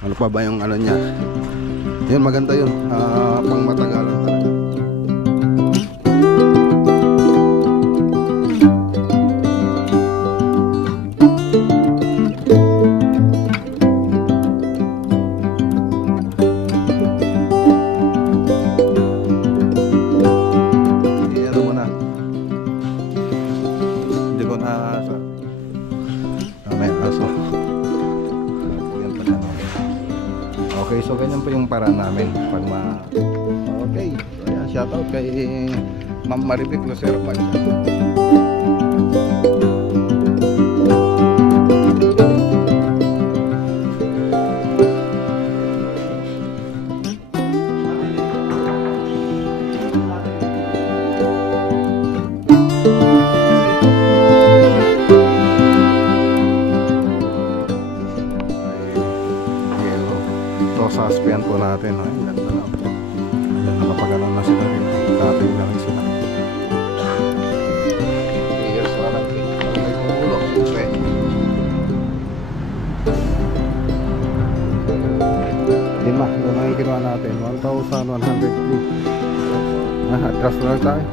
Ano pa ba yung ano niya? Yun, maganda yun. Pang matagalan talaga. Okay, so ganyan po yung paraan namin pag okay, so ayan, shoutout kay Ma'am Maribik Lucero Pancha. Saspian po natin, no? Ang ganda na. Ayan, nakapagalan na sila rin. Kating na rin sila. Yes, walang may kumulok. Okay. Lima, doon na yung kinuha natin. 1,103. Atras na lang tayo.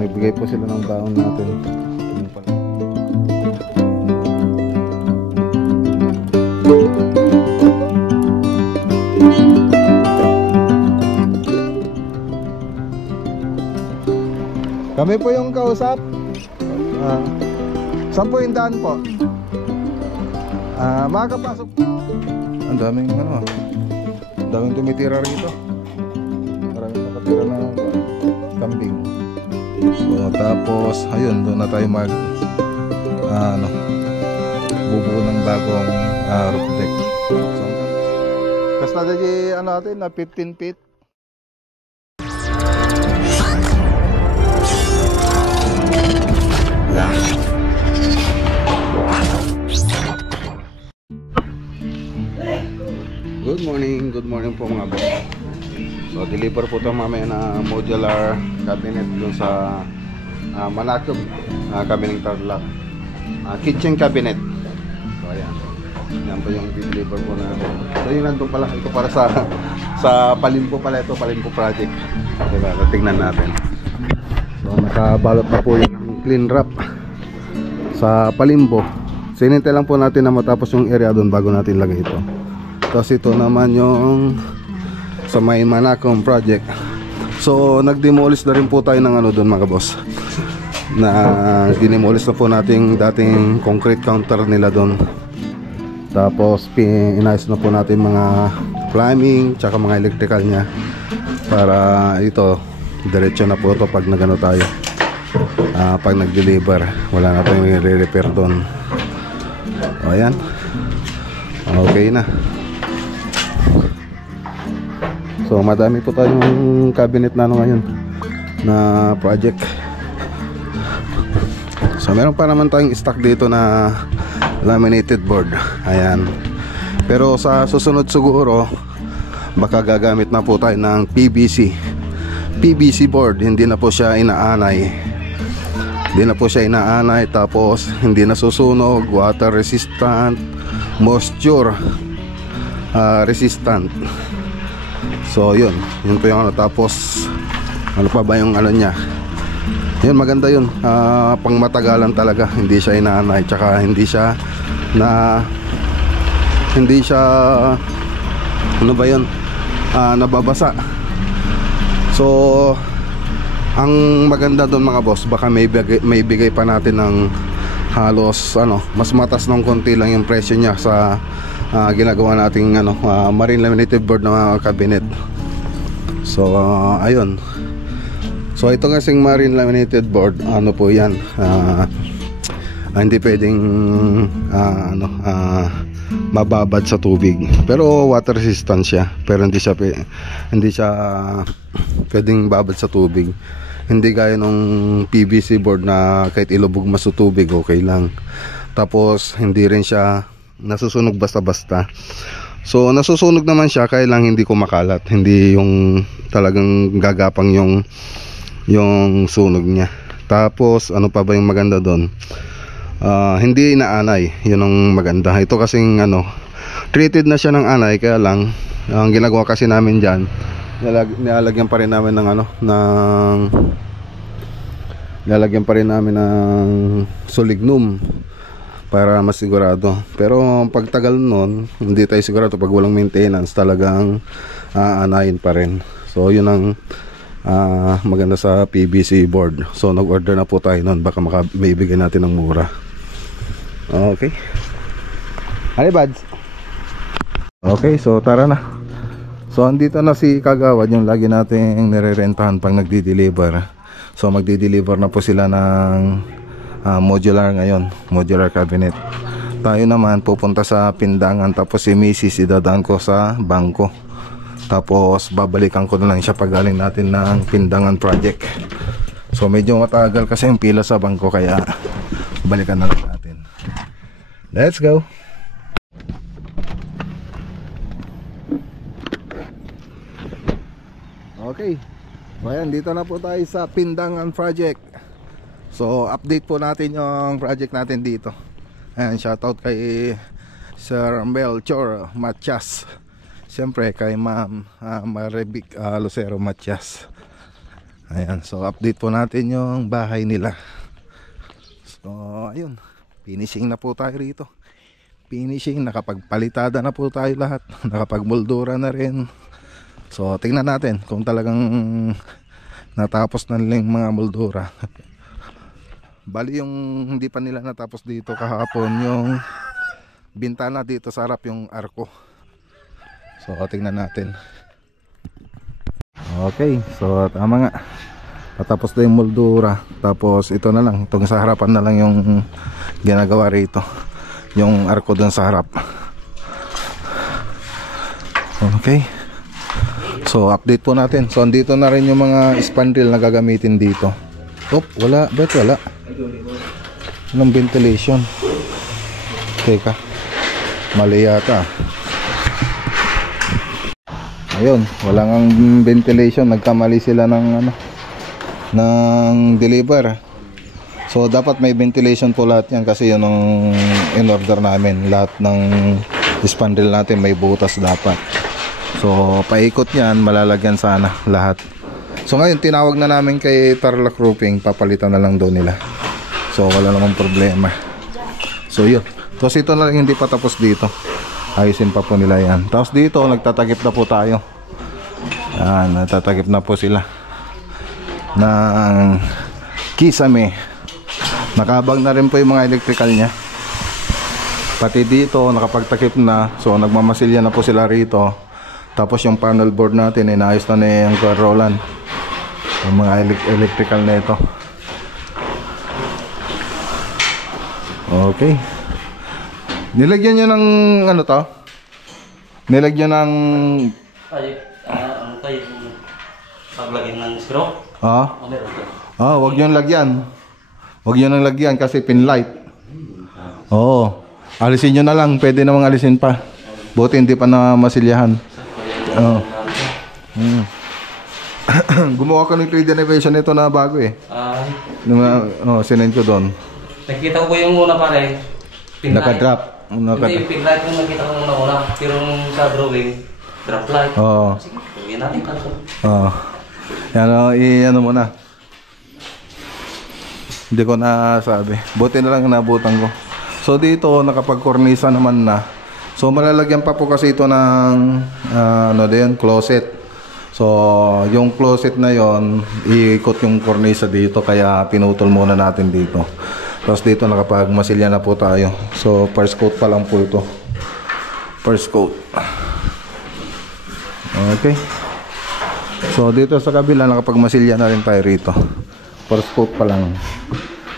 Nagbigay po sila ng baon natin. Kami po yung kausap. Saan po yung daan po? Makakapasok. Ang daming ano, ang daming tumitira rito. Maraming nakatira na kambing. So tapos ayun, doon na tayo mag bubuo ng bagong roof deck. So basta di ano natin na 15 feet. Good morning po mga boss. So deliver po ito mamaya na modular cabinet dun sa Manacob, cabinet Tarlac, kitchen cabinet. So ayan, yan po yung deliver po natin. So yun nandun pala, ito para sa Palimpo pala, ito Palimpo project, diba? Tingnan natin. So nakabalot na po yung clean wrap sa Palimpo. Sinintay lang po natin na matapos yung area doon bago natin lagay ito. Tapos ito naman yung sa may Manacob project. So nag-demolish na rin po tayo ng ano doon mga boss. Na dinemolish na po natin dating concrete counter nila doon. Tapos inayos na po natin mga plumbing tsaka mga electrical niya. Para ito diretso na po ito pag nagano tayo. Pag nag-deliver, wala na tayong i-repair doon. O ayan. Okay na. So madami po tayong cabinet na ngayon na project. So meron pa naman tayong stock dito na laminated board. Ayan. Pero sa susunod siguro baka gagamit na po tayo ng PVC board. Hindi na po siya inaanay. Hindi na po siya inaanay. Tapos hindi na susunog, water resistant, moisture resistant. So yun po yung ano. Tapos ano pa ba yung ano niya? Yun, maganda yun. Pang matagalan talaga. Hindi siya inaanay. Tsaka hindi siya ano ba yun, nababasa. So ang maganda doon mga boss, baka may bigay pa natin ng halos ano, mas matas ng konti lang yung presyo niya sa ginagawa nating ano, marine laminated board na cabinet. So ayun. So ito kasing marine laminated board, ano po yan, hindi pwedeng mababad sa tubig. Pero water resistant siya, pero hindi siya pwedeng babad sa tubig. Hindi gaya nung PVC board na kahit ilubog mo sa tubig okay lang. Tapos hindi rin siya nasusunog basta-basta. So nasusunog naman siya, kaya lang hindi kumakalat, hindi yung talagang gagapang yung sunog niya. Tapos ano pa ba yung maganda doon? Hindi inaanay, yun ang maganda. Ito kasing treated na siya ng anay, kaya lang ang ginagawa kasi namin diyan, nilalagyan pa rin namin ng solignum para masigurado. Pero pagtagal nun, hindi tayo sigurado. Pag walang maintenance, talagang aanayin pa rin. So yun ang maganda sa PVC board. So nag-order na po tayo nun, baka may bigyan natin ng mura. Okay, ano buds? Okay, so tara na. So andito na si Kagawad, yung lagi nating nire-rentahan pag nagdi-deliver. So magdi-deliver na po sila ng modular ngayon, modular cabinet. Tayo naman pupunta sa Pindangan, tapos si Mrs. idadaan ko sa bangko. Tapos babalikan ko na lang siya pag galing natin ng Pindangan project. So medyo matagal kasi yung pila sa bangko, kaya balikan na lang natin. Let's go. Okay, so ayan, dito na po tayo sa Pindangan project. So update po natin yung project natin dito. Ayan, shoutout kay Sir Melchor Matias, siyempre kay Ma'am Maribik Lucero Matias. Ayan, so update po natin yung bahay nila. So ayun, finishing na po tayo rito. Finishing, nakapagpalitada na po tayo lahat, nakapagmoldura na rin. So tingnan natin kung talagang natapos na nila yung mga moldura. Bali yung hindi pa nila natapos dito kahapon, yung bintana dito sa harap, yung arko. So tingnan natin. Okay, so tama nga, patapos na yung moldura. Tapos ito na lang, itong sa harapan na lang yung ginagawa rito, yung arko dun sa harap. Okay, so update po natin. So andito na rin yung mga spandrel na gagamitin dito. Oh, wala, bet wala ng ventilation. Teka, mali yata. Ayun, wala ngang ventilation, nagkamali sila ng deliver. So dapat may ventilation po lahat yan, kasi yun ang in-order namin. Lahat ng spandrel natin may butas dapat. So paikot yan, malalagyan sana lahat. So ngayon tinawag na namin kay Tarlac Roofing, papalitan na lang daw nila. So wala namang problema. So yun, tapos ito na lang hindi pa tapos dito, ayusin pa po nila yan. Tapos dito nagtatakip na po tayo. Nagtatakip na po sila ng kisame. Nakabag na rin po yung mga electrical nya, pati dito nakapagtakip na. So nagmamasilya na po sila rito. Tapos yung panel board natin, inaayos na yung Roland, yung mga electrical na ito. Okay, nilagyan nyo ng ano to? Nilagyan ng paglagyan ng screw? Wag nyo lagyan. Wag nyo nang lagyan kasi pinlight. Oo, alisin nyo na lang, pwede namang alisin pa. Buti hindi pa na masilyahan. Gumawa ko ng 3D elevation nito na bago eh. Sinend ko doon. Nakita ko yung una pare, Naka-drop. Hindi, yung pinlight yung nakita ko una. Pero sa drawing, drop light. Sige, tugin natin kalso. Yan, ano muna. Hindi ko na sabi. Buti na lang nabutan ko. So dito nakapag-kornisa naman na. So malalagyan pa po kasi ito ng closet. So yung closet na yon, iikot yung kornisa dito, kaya pinutol muna natin dito. Tapos dito nakapagmasilya na po tayo. So first coat pa lang po ito. First coat. Okay. So dito sa kabila nakapagmasilya na rin tayo rito. First coat pa lang.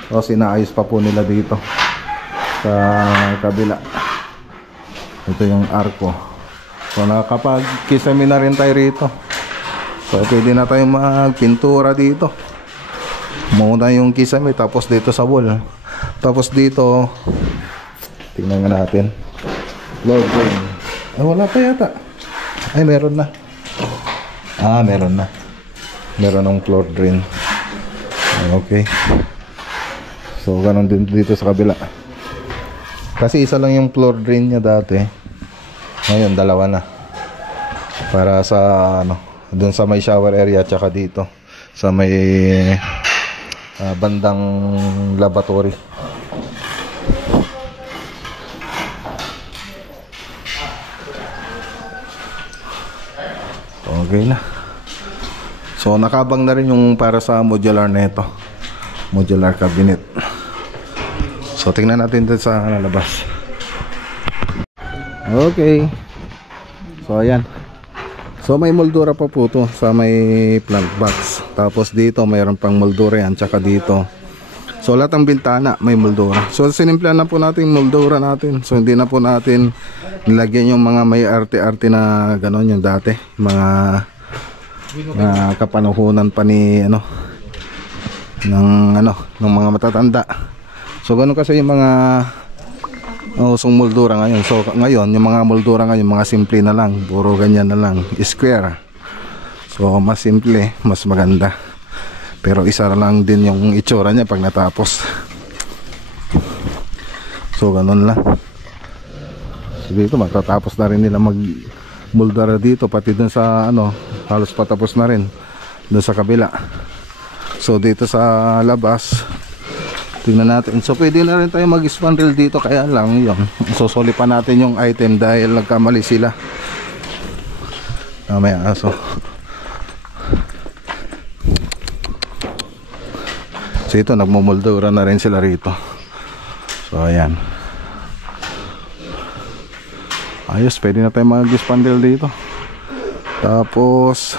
So sinaayos pa po nila dito sa kabila. Ito yung arko. So nakakapag-kisame na rin tayo rito. So pwede na tayo magpintura dito. Muna yung kisame, tapos dito sa wall. Tapos dito, tingnan nga natin. Floor drain. Ay, wala pa yata. Ay, meron na. Meron na. Meron ng floor drain. Okay. So ganun din dito sa kabila. Kasi isa lang yung floor drain niya dati. Ngayon dalawa na. Para sa doon sa may shower area, tsaka dito sa may bandang lavatory. Okay na. So nakabang na rin yung para sa modular neto. Modular cabinet. So tingnan natin dito sa labas. Okay. So ayan. So may moldura pa po to sa may plant box. Tapos dito mayroon pang moldura yan, tsaka dito. So lahat ng bintana may moldura. So sinimplan na po natin yung moldura natin. So hindi na po natin nilagyan yung mga may arte-arte na gano'n yung dati. Mga kapanahunan pa ni ng mga matatanda. So ganun kasi yung mga usong moldura ngayon. So ngayon yung mga moldura ngayon mga simple na lang, puro ganyan na lang, square. So mas simple, mas maganda. Pero isa lang din yung itsura niya pag natapos. So ganun lang. So dito matatapos na rin nila mag moldura dito, pati dun sa halos patapos na rin dun sa kabila. So dito sa labas tingnan natin. So pwede na rin tayo mag-span rail dito, kaya lang yun, susolipan natin yung item dahil nagkamali sila. May aso. So ito nagmumoldura na rin sila rito. So ayan. Ayos, pwede na tayo mag-span rail dito. Tapos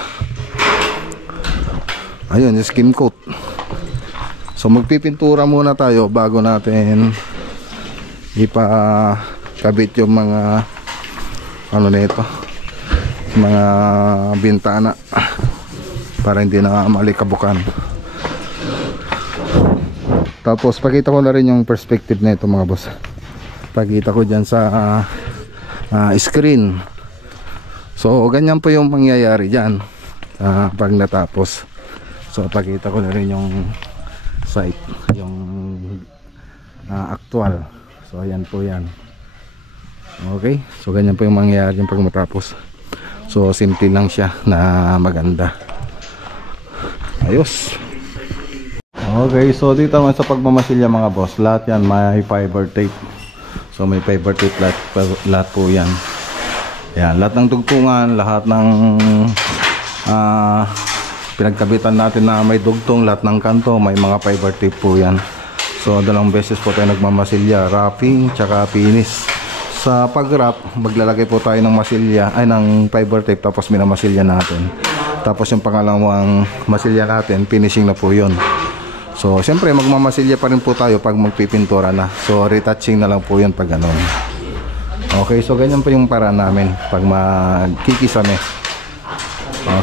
ayun, yung skim coat. So magpipintura muna tayo bago natin ipakabit yung mga nito, mga bintana, para hindi na malikabukan. Tapos pakita ko na rin yung perspective nito mga boss. Pakita ko dyan sa screen. So ganyan po yung mangyayari dyan pag natapos. So pakita ko na rin yung site, yung actual. So ayan po yan. Okay, so ganyan po yung mangyayari yung pag matapos. So simple lang siya na maganda. Ayos. Okay, so dito naman sa pagmamasilya mga boss, lahat yan may fiber tape. So may fiber tape lahat po yan. Yan, lahat ng tugtungan, lahat ng pinagkabitan natin na may dugtong, lahat ng kanto may mga fiber tape po yan. So dalawang beses po tayo nagmamasilya, wrapping tsaka finish. Sa pag-wrap, maglalagay po tayo ng masilya, ng fiber tape, tapos minamasilya natin. Tapos yung pangalawang masilya natin, finishing na po yun. So siyempre magmamasilya pa rin po tayo pag magpipintura na. So retouching na lang po yun pag ganun. Okay, so ganyan po yung paraan namin pag magkikisame.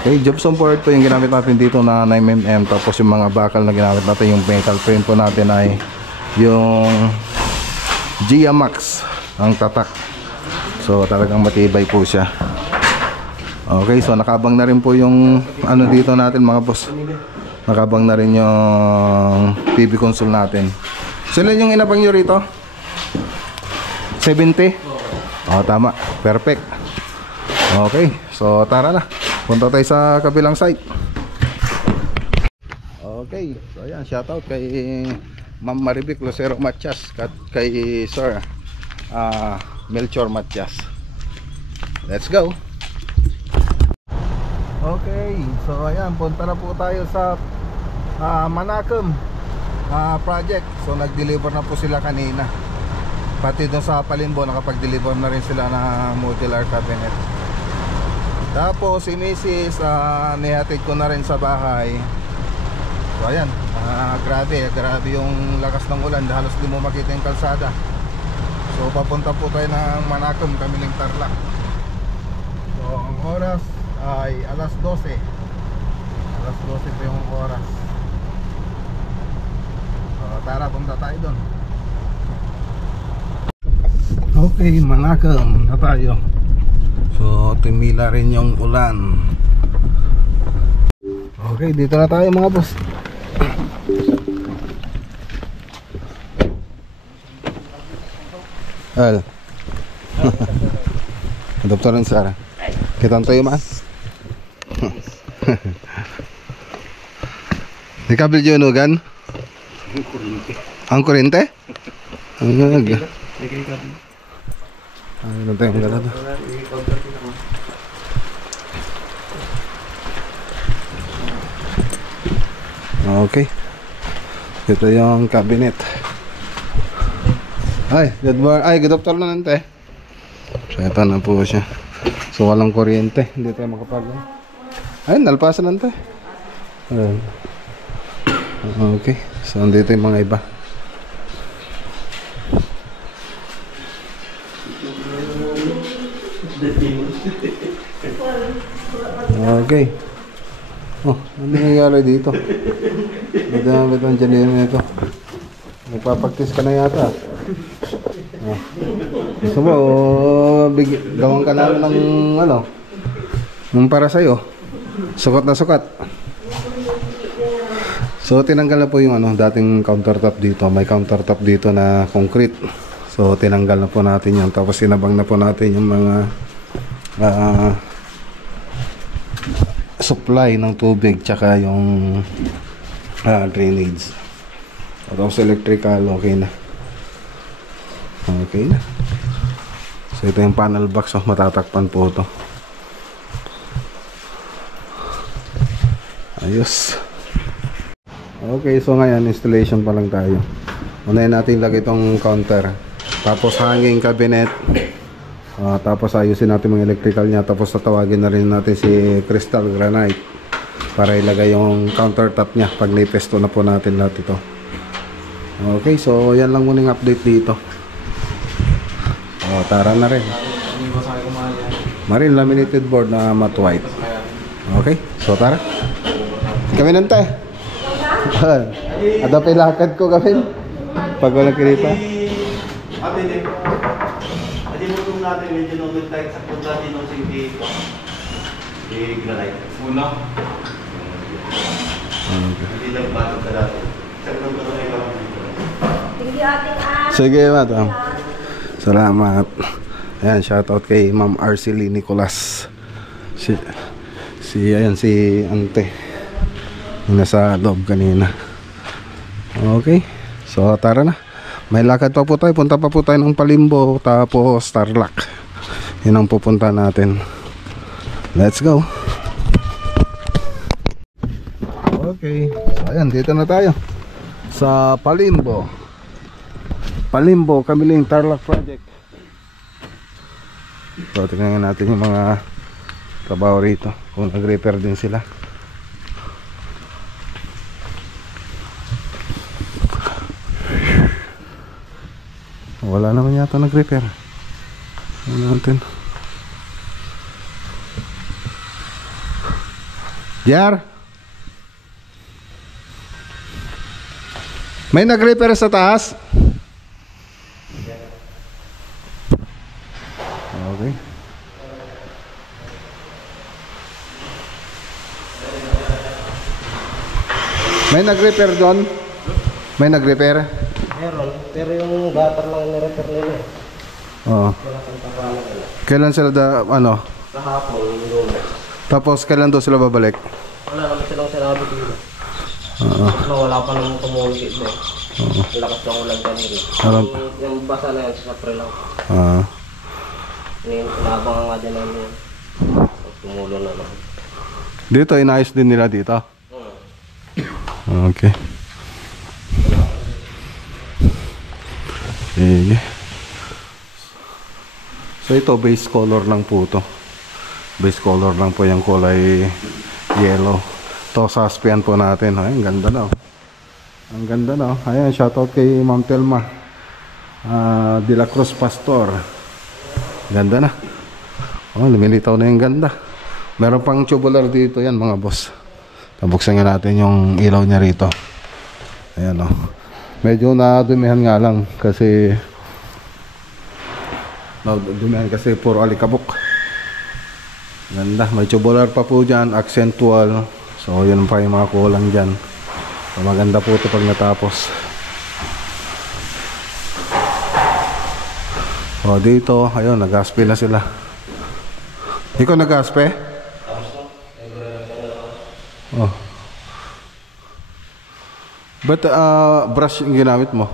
Okay, gypsum board po yung ginamit natin dito na 9mm. Tapos yung mga bakal na ginamit natin, yung metal frame po natin ay yung Giamax ang tatak. So talagang matibay po siya. Okay, so nakabang na rin po yung dito natin mga boss. Nakabang na rin yung TV console natin. Sila yung inabang nyo rito? 70? Tama, perfect. Okay, so tara na, punta tayo sa kabilang site. Okay, so ayan, shoutout kay Ma'am Maribik Lucero Matias at kay Sir Melchor Matias. Let's go. Okay, so ayan, punta na po tayo sa Manacom project. So nag-deliver na po sila kanina. Pati doon sa Palimbo nakapag-deliver na rin sila na modular cabinet. Tapos si Mrs. nihatid ko na rin sa bahay. So ayan, grabe yung lakas ng ulan, halos di mo makita yung kalsada. So So papunta po tayo ng Manacom, Kamiling Tarlac. So ang oras ay alas 12. Alas 12 po yung oras. So tara, punta tayo doon. Okay, Manacom na tayo. So tumila rin yung ulan. Okay, dito na tayo mga boss. Al. Doktor ng Sara. Kita tayo mas. Di kabil jonugan? Ang kurente? Ang kurente? Ano tayo mga gano'n? Okay. Ito yung cabinet. Ay, good morning. Ay, good afternoon nante. So, ito na po siya. So, walang kuryente. Hindi tayo makapag... Ay, nalpasan nante. Okay. So, andito yung mga iba. Okay. Oh, ano nangyayari dito? Madami ang dyan ito. Nagpapagtis ka na yata. Oh. Gusto mo, gawan ka namin ng ano, ng para sa'yo. Sukat na sukat. So, tinanggal na po yung ano, dating countertop dito. May countertop dito na concrete. So, tinanggal na po natin yan. Tapos, sinabang na po natin yung mga supply ng tubig tsaka yung drainage. Tapos electrical, okay na. Okay na. So ito yung panel box, oh, matatakpan po ito. Ayos. Okay, so ngayon installation pa lang tayo. Unahin natin lagay itong counter. Tapos hanging cabinet. Tapos ayusin natin mga electrical niya. Tapos tatawagin na rin natin si Crystal Granite para ilagay yung countertop niya pag naipesto na po natin lahat ito. Okay, so yan lang muna yung update dito. Tara na rin. Marine laminated board na matte white. Okay, so tara. Kami nante. Ada pa ilakad ko gawin pag walang kinita. Natin medyo nung nag-type sa punta din ng sige i-granite. Una. Hindi nagbago ka dati. Sa nung na ikaw. Sige, madam. Salamat. Ayan, shoutout kay Ma'am Arcely Nicolas. Ayan, si Ante. Yung nasa loob kanina. Okay. So, tara na. May lakad pa po tayo. Punta pa po tayo ng Palimbo. Tapos Tarlac. Yun ang pupunta natin. Let's go. Okay. So ayan, dito na tayo sa Palimbo. Palimbo, Kamiling Tarlac Project. So tingnan natin yung mga trabaho rito. Kung nag-repair din sila. Wala naman yata nag-repair. Ano natin? Jar? May nag-repair sa taas? Okay. May nag-repair doon? May nag-repair? Meron, pero yung gutter lang ni-repair nila. Oo. Kailan sila ano? Kahapon, yung lunes. Tapos kailan daw sila babalik? Wala naman silang sinabi dito. Wala pa naman tumulong mo. Lakas ng ulan kanina. Yung basa na yan sa pre lang. Inaabang nga din namin yan. Tumulo na lang. Dito, inayos din nila dito? Okay. Sige. So ito, base color lang po ito. Base color lang po yung kulay yellow. Ito, saspian po natin. Ay, ang ganda na. Ang ganda na. Ayan, shoutout kay Ma'am Telma. De La Cruz Pastor. Ganda na. Oh, lumilitaw na yung ganda. Meron pang tubular dito yan mga boss. Nabuksan nga natin yung ilaw niya rito. Ayan oh. Medyo nadumihan nga lang kasi puro alikabok. Ganda. May tubular pa po dyan, accentual. So yun pa yung mga kulang dyan. So, maganda po ito pag natapos. O dito, ayun, nag-aspe na sila. Ikaw nag-aspe? Oh. Ba't brush yung ginamit mo?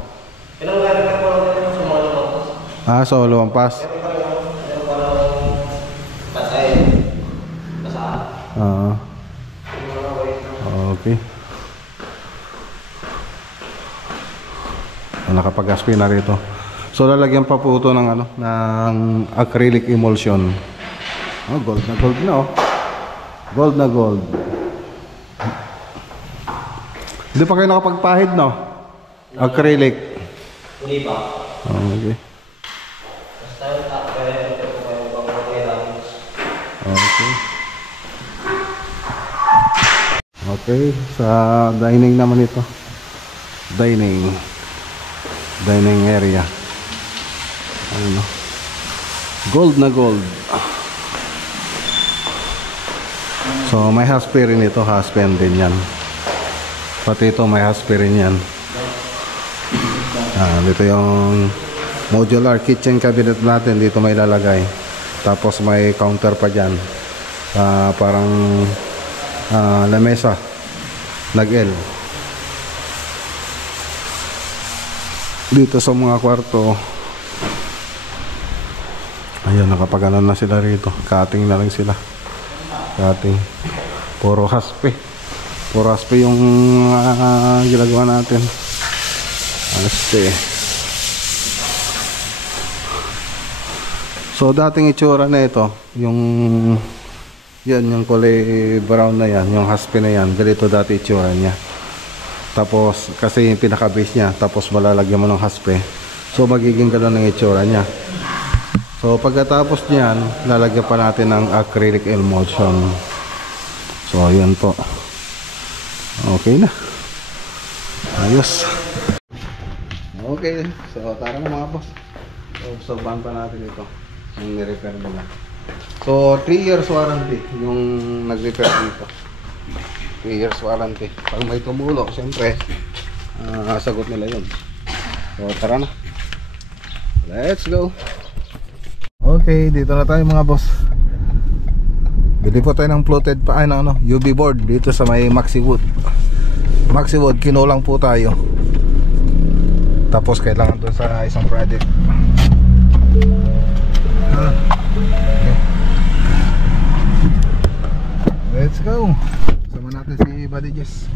Ah, solo ang pass. Okay. Nakapag-aspe na rito. So lalagyan pa po ito ng ng acrylic emulsion. Oh, gold na oh. Gold na gold. Hindi pa kayo nakapagpahid, no? Acrylic. Hindi ba? Oh, okay. Okay. Okay, sa dining naman ito. Dining area. Ano? Gold na gold. So may haspe rin ito, haspen din yan. Pati ito may haspe rin yan. Dito yung modular kitchen cabinet natin, dito may lalagay. Tapos may counter pa dyan. Parang lamesa nag-L. Dito sa mga kwarto, ayun, nakapagano na sila rito. Cutting na lang sila. Cutting. Puro haspe yung ginagawa natin. Haspe. So dating itsura na ito, yung kulay brown na yan, yung haspe na yan, ganito dati itsura niya. Tapos kasi yung pinaka-base niya, tapos malalagyan mo ng haspe, so magiging gano'n ang itsura niya. So pagkatapos niyan, lalagyan pa natin ng acrylic emulsion. So yun po. Okay na. Ayos. Okay. So tara na mga boss. So obserbahan pa natin ito, yung ni-repair nila. So 3 years warranty yung nag-repair dito. 3 years warranty. Pag may tumulo, siyempre sagot nila yun. So tara na. Let's go. Okay, dito na tayo mga boss. Bili po tayo ng floated pa, UV board dito sa may Maxiwood. Maxiwood, kinulang po tayo. Tapos kailangan doon sa isang project. Okay. Let's go. Sama natin si Buddy Jess.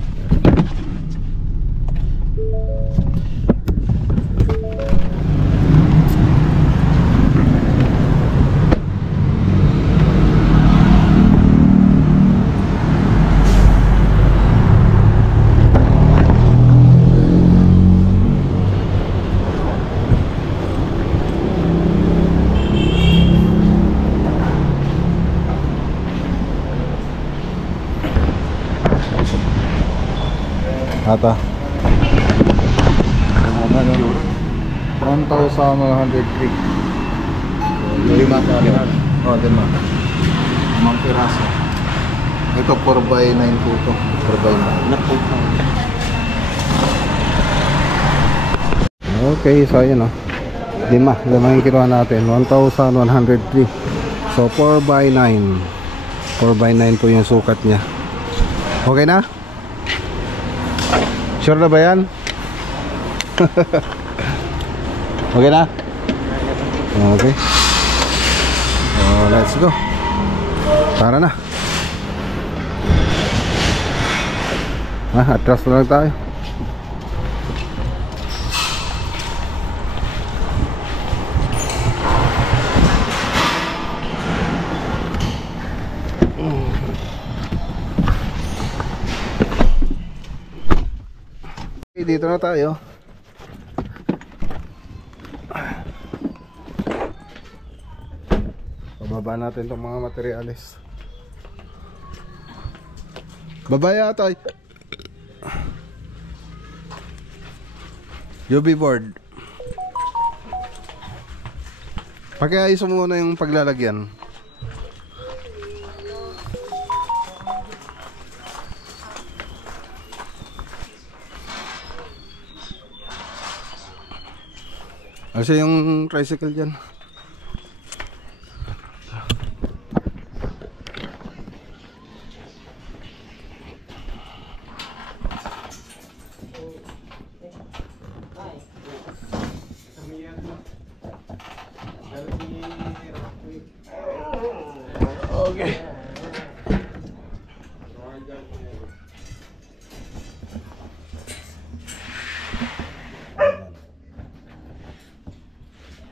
Ata 1,103. Lima piraso. Lima. 5 piraso. Ito 4x9 po ito. 4x9. Okay, so yun Lima yung kinuha natin. 1,103. So 4x9. 4x9 po yung sukat niya. Okay na? Sure na ba yan? Okay na? Okay. So, let's go. Tara na. Atras na lang tayo. Dito na tayo. Pababa natin itong mga materyales. Babaya tayo. UV board. Pakiayos mo muna yung paglalagyan. Kasi yung tricycle dyan. Okay.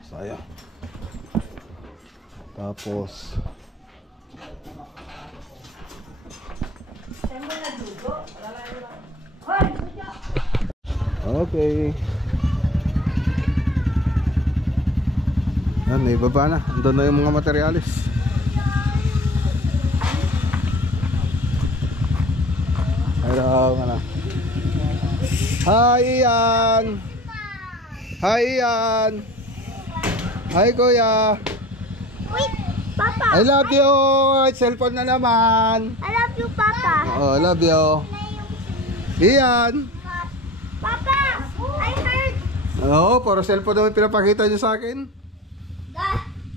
Saya. Tapos okay. Yan, ibaba na. Andun na yung mga materyales. Hello, mana. Hi, Ian. Hi, Ian. Hi, Kuya. Wait, Papa. I love you. Cellphone na naman. I love you, Papa. Oh, I love you. Ian. Papa, I heard. Oo, puro cellphone naman pinapakita niyo sa akin.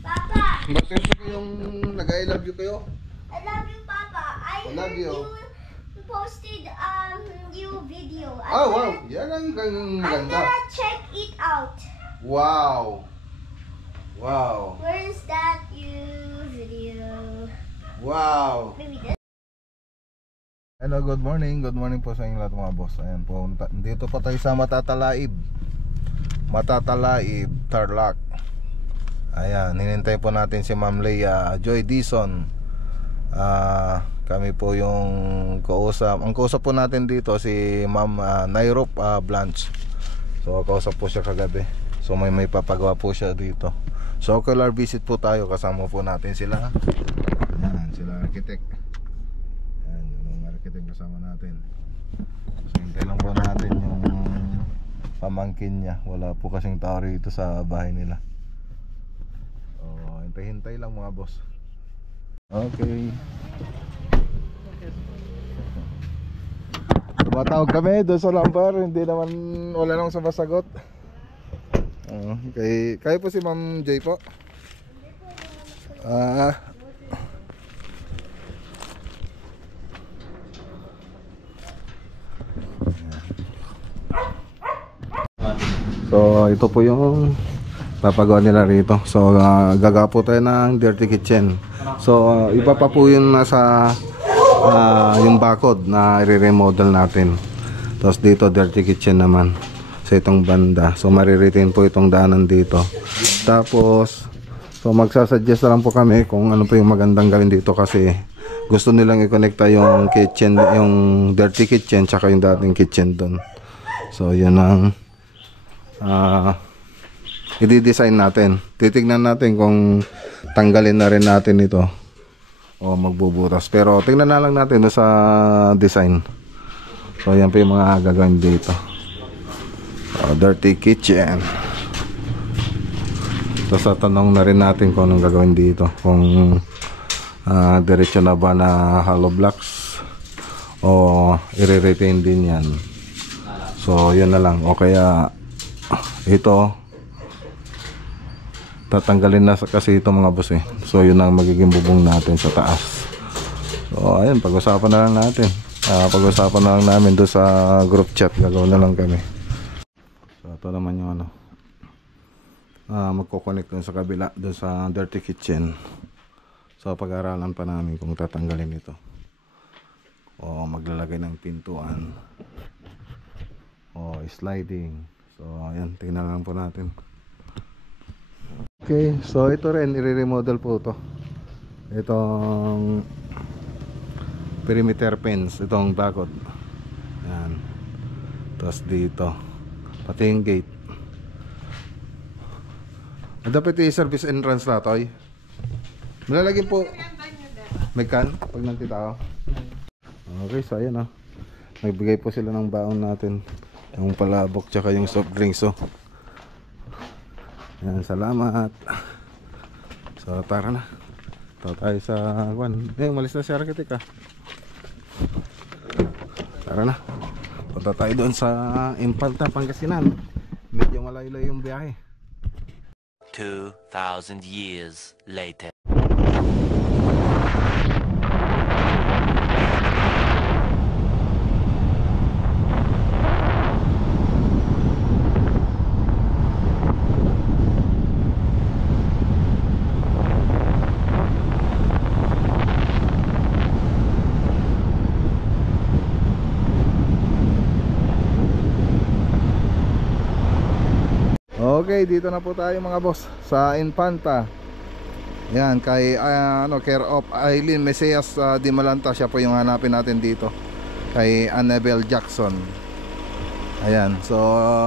Papa, Bakit yung nag-I love you kayo? I love you, Papa. I love heard you. you posted new video. Oh, wow. Yan ang I'm ganda. gonna check it out. Wow. Wow. Where is that new video? Wow. Maybe this. Hello, good morning. Good morning po sa inyo lahat mga boss. Ayan po, dito po tayo sa Matatalaib. Matatalaib, Tarlac. Ayan, hinintay po natin si Ma'am Leia Joy Dizon. Kami po yung kausap. Ang kausap po natin dito si Ma'am Nairop Blanche. So kausap po siya kagabi. So may papagawa po siya dito. So ocular visit po tayo. Kasama po natin sila. Ayan, sila architect. Ayan, yung architect kasama natin. So hintay lang po natin yung pamangkin niya. Wala po kasing tao rito sa bahay nila. So hintay lang mga boss. Okay. Tumatawag kami doon sa number. Hindi naman, wala nang sumasagot. Kayo po si Ma'am Jay po? So ito po yung papagawa nila rito. So gagawa po tayo ng dirty kitchen. So iba pa po yung nasa yung bakod na i-remodel natin. Tapos dito dirty kitchen naman sa itong banda. So mariretain po itong daanan dito. Tapos so magsasuggest na lang po kami kung ano po yung magandang gawin dito kasi gusto nilang i-connecta yung kitchen, yung dirty kitchen tsaka yung dating kitchen doon. So yun ang i-design natin. Titignan natin kung tanggalin na rin natin ito o magbubutas. Pero tingnan na lang natin sa design. So yan po yung mga gagawin dito. So, dirty kitchen. Tapos tatanong na rin natin kung anong gagawin dito. Kung diretso na ba na hollow blocks o i-retain din yan. So yun na lang. O kaya ito tatanggalin na kasi ito mga boss eh. So yun ang magiging bubong natin sa taas. So ayun, pag-usapan na lang natin. Pag-usapan na lang namin doon sa group chat. Gagawin na lang kami. So ito naman yung ano, magkoconnect dun sa kabila, doon sa dirty kitchen. So pag-aralan pa namin kung tatanggalin ito o maglalagay ng pintuan o sliding. So ayan, tingnan lang po natin. Okay, so ito rin i-remodel po ito. Itong perimeter fence, itong bakod. Ayan. Tapos dito pati yung gate. Dapat i-service entrance na to. Malalagyan po. May can pag nandito ako. Okay, so ayan nagbigay po sila ng baon natin. Yung palabok tsaka yung soft drinks Ayan, salamat. So tara na. Tayo sa umalis na si Arkitek Tara na. Punta tayo doon sa Infanta, Pangasinan. Medyo malayo-layo yung biyahe. 2,000 years later. Okay, dito na po tayo mga boss sa Infanta. Yan, kay care of Aileen Mesias Di Malanta. Siya po yung hanapin natin dito. Kay Annabelle Jackson. Ayan, so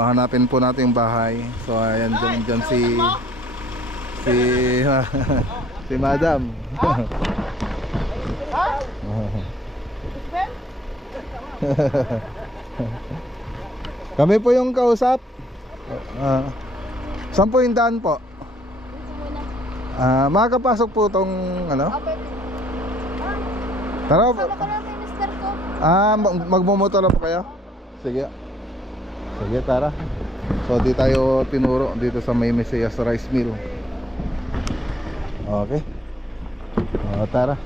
hanapin po natin yung bahay. So ayan, dyan si si Madam. Kami po yung kausap. Saan po yung daan po? Makakapasok po tong Tara po. Magmumotor na po kayo? Sige. Sige, tara. So di tayo tinuro dito sa may Mesias Rice Mill. Okay. Tara.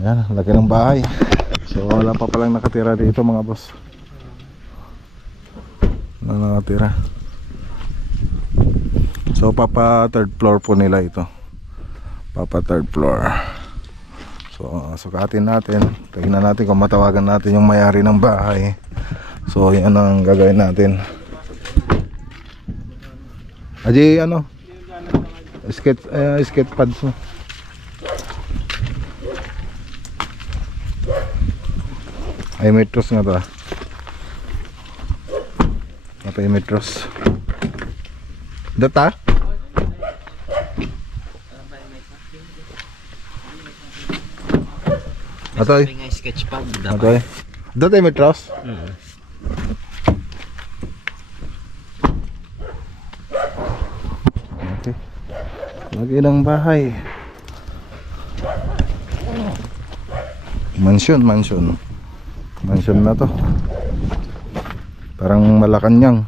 Ayan, laki ng bahay. So wala pa palang nakatira dito mga boss. Wala nakatira. So papa third floor po nila ito. Papa third floor. So sukatin natin. Tingnan natin kung matawagan natin yung may-ari ng bahay. So yan ang gagawin natin. Aji skate pads mo. Ay metros nga ba? Apa yung metros? Data? Atoy? Sketchpad. Atoy? Data yung metros? Okay. Lagi ng bahay. Mansion na to. Parang Malacanang.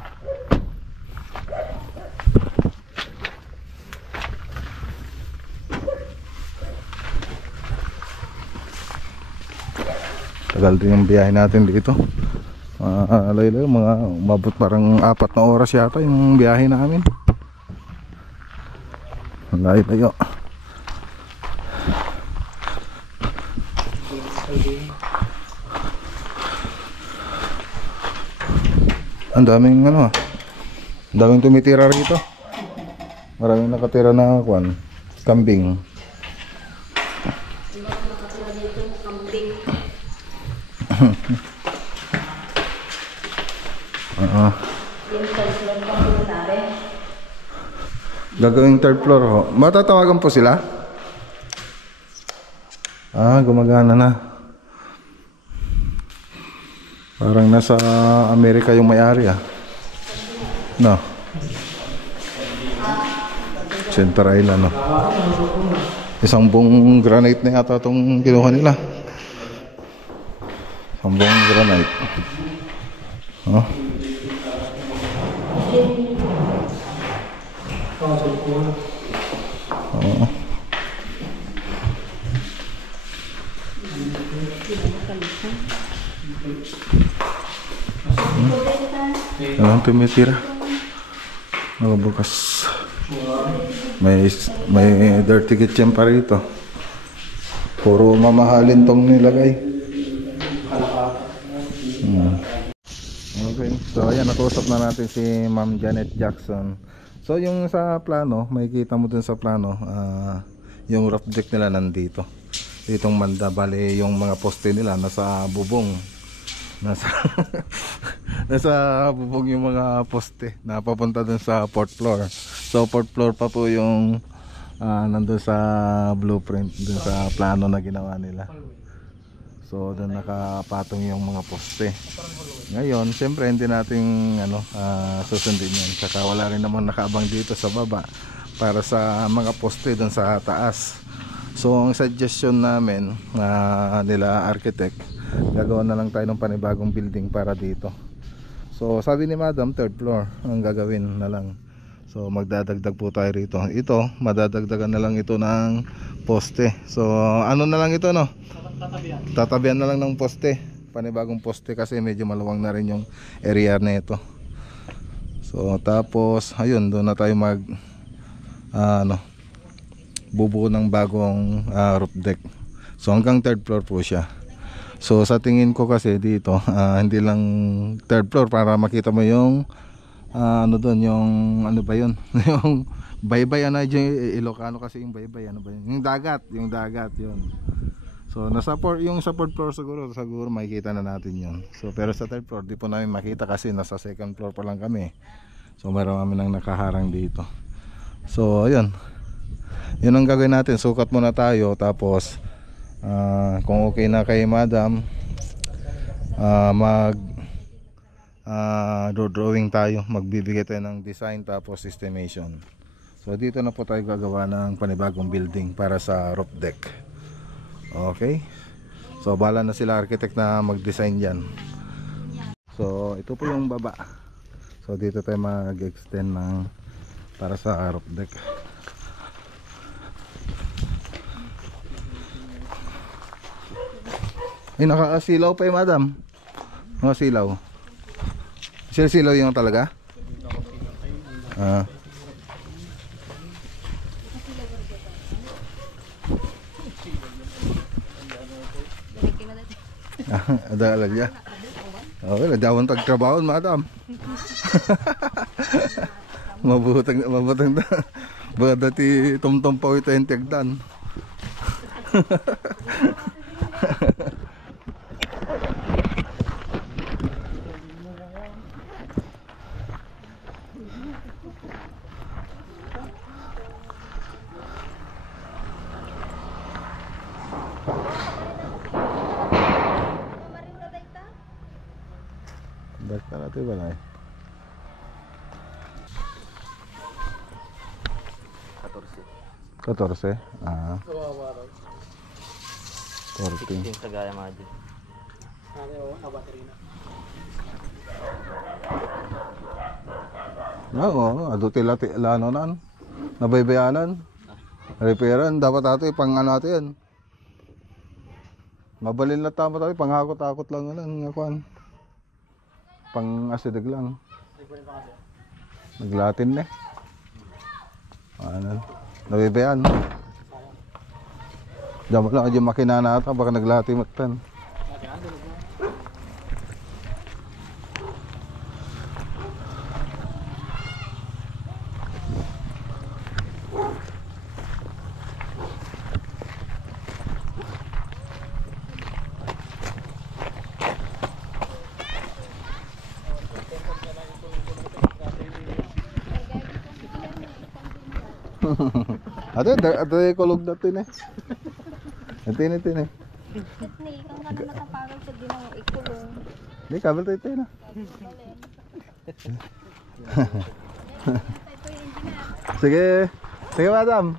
Tagal din yung biyahe natin dito. Layo-layo, umabot parang 4 na oras yata yung biyahe namin. Layo-layo. Ang daming ang daming tumitira rito. Maraming nakatira na kambing. Gagawing third floor ho. Matatawagan po sila? Gumagana na. Parang nasa Amerika yung may-ari No. Center Island Isang buong granite na yata itong kinuha nila. Isang buong granite. Walang tumitira. Nakabukas. May dirty kitchen pa rito. Puro mamahalin tong nilagay. Okay. So ayan, nakausap na natin si Ma'am Janet Jackson. So yung sa plano, makikita mo dun sa plano, yung roof deck nila nandito. Ditong banda, bali yung mga poste nila nasa bubong. Nasa bubong yung mga poste na papunta dun sa fourth floor. So fourth floor pa po yung nandun sa blueprint, dun sa plano na ginawa nila. So doon nakapatong yung mga poste. Ngayon, siyempre hindi natin susundin yan. Saka wala rin naman nakaabang dito sa baba para sa mga poste doon sa taas. So ang suggestion namin nila architect, gagawa na lang tayo ng panibagong building para dito. So sabi ni Madam, third floor ang gagawin na lang. So magdadagdag po tayo rito. Ito, madadagdagan na lang ito ng poste. So ano na lang ito, no? Tatabihan na lang ng poste. Panibagong poste kasi medyo maluwang na rin yung area na ito. So tapos ayun, doon na tayo bubuo ng bagong roof deck. So hanggang third floor po siya. So sa tingin ko kasi dito hindi lang third floor para makita mo yung doon, yung ano ba yun? Yung baybay, yung Ilocano kasi yung baybay, ano ba yun? Yung dagat yun. So nasa yung sa fourth floor siguro makikita na natin yun. So pero sa third floor di po namin makita kasi nasa second floor pa lang kami. So meron kami nang nakaharang dito. So ayun, yun ang gagawin natin. Sukat muna tayo, tapos kung okay na kay Madam, drawing tayo, magbibigay tayo ng design tapos estimation. So dito na po tayo gagawa ng panibagong building para sa roof deck. Okay, so bahala na sila architect na mag-design dyan. So ito po yung baba. So dito tayo mag-extend ng para sa roof deck. Nakasilaw pa yung Madam. Nakasilaw. Silaw yung talaga? Ada lagi ya. Oh, dawan tagtrabaho, Madam. Mabutang bada ti tumtom pa ito yung tigdan. Basta natin ba na 14? 14. Sa gaya mga dyan. Oo, adutila lano nan. Nabaybayanan. Repairan dapat ato pang ano ato yan. Mabalin na tama tayo, panghakot-hakot lang nga kuan. Pang asidag lang. Naglatin na. Ano? Nabibayan. Dapat lang yung makina natin, baka naglati matan. Ada kulog natin eh. Natin. Ni, kung ano natapagod sa ginang ikulong. Di kabel tayo na. Sige, Madam.